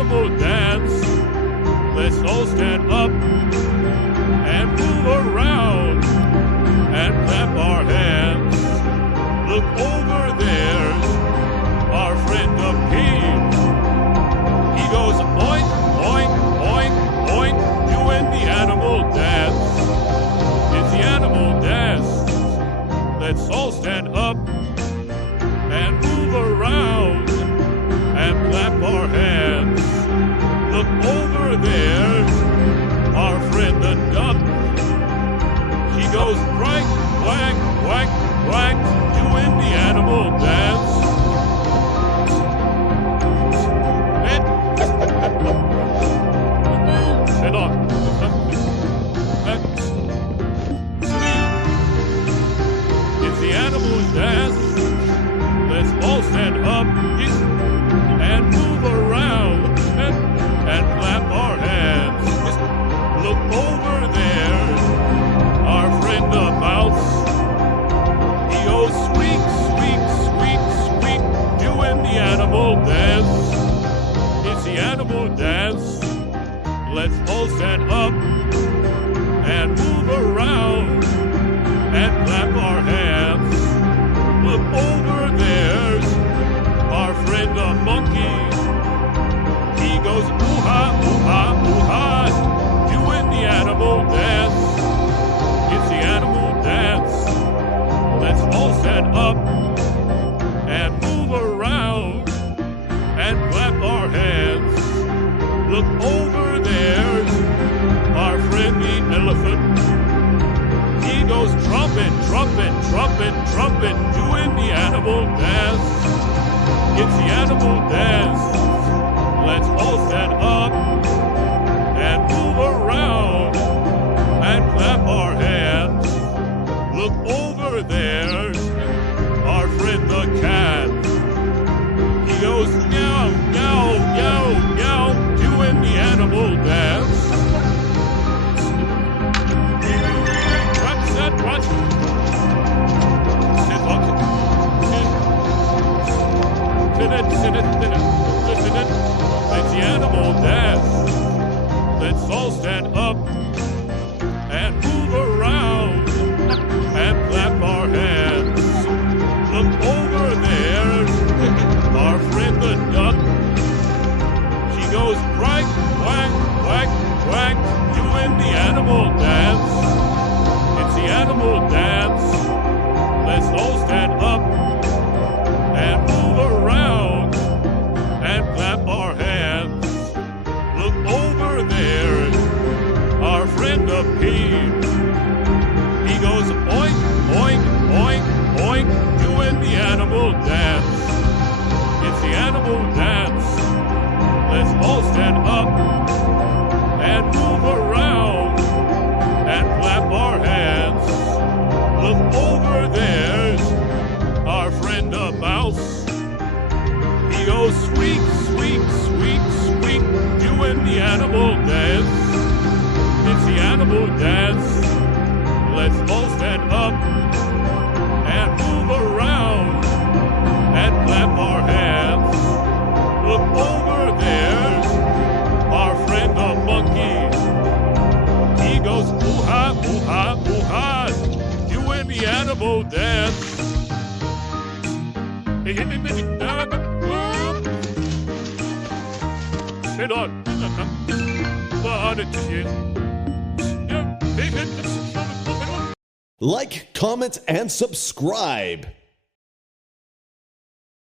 animal dance. Let's all stand up and move around and clap our hands. Look over there, our friend the pig. He goes oink, oink, oink, oink, doing the animal dance. It's the animal dance. Let's all stand up and move around and clap our hands. Look over there, our friend the duck. He goes quack, quack, quack, quack, doing the animal dance. Sit on. It's the animal dance. Let's all stand up and move around and clap our hands. Look over there, our friend the mouse. He goes squeak, squeak, squeak, squeak, doing the animal dance. It's the animal dance. Let's all stand up and move around and clap our hands. Look over there, our friend the monkey. He goes ooh-ha, ooh-ha, ooh-ha, doing the animal dance. It's the animal dance. Let's all stand up and move around and clap our hands. Look over there, our friend the elephant. He goes trumpet, trumpet, trumpet, trumpet, doing the animal dance. It's the animal dance. Let's all stand up and move around and clap our hands. Look over there, our friend the cat. He goes meow, meow, meow, meow, doing the animal dance. Watch. Sit it. It's the animal dance. Let's all stand up and move around and clap our hands. Look over there, our friend the duck. She goes quack, quack, quack, quack, doing the animal dance. It's the animal dance. Let's all stand up and move around and clap our hands. Look over there, our friend the pig. He goes oink, oink, oink, oink, doing the animal dance. It's the animal dance. Let's all stand up and move around and clap our hands. Look over there, our friend the mouse. He goes squeak, squeak, squeak, squeak, doing the animal dance. It's the animal dance. Let's all stand up and move around and clap our hands. Look over there, our friend the monkey. He goes ooh-ha, ooh-ha, ooh-ha, doing the animal dance. Sit on. Like, comment, and subscribe.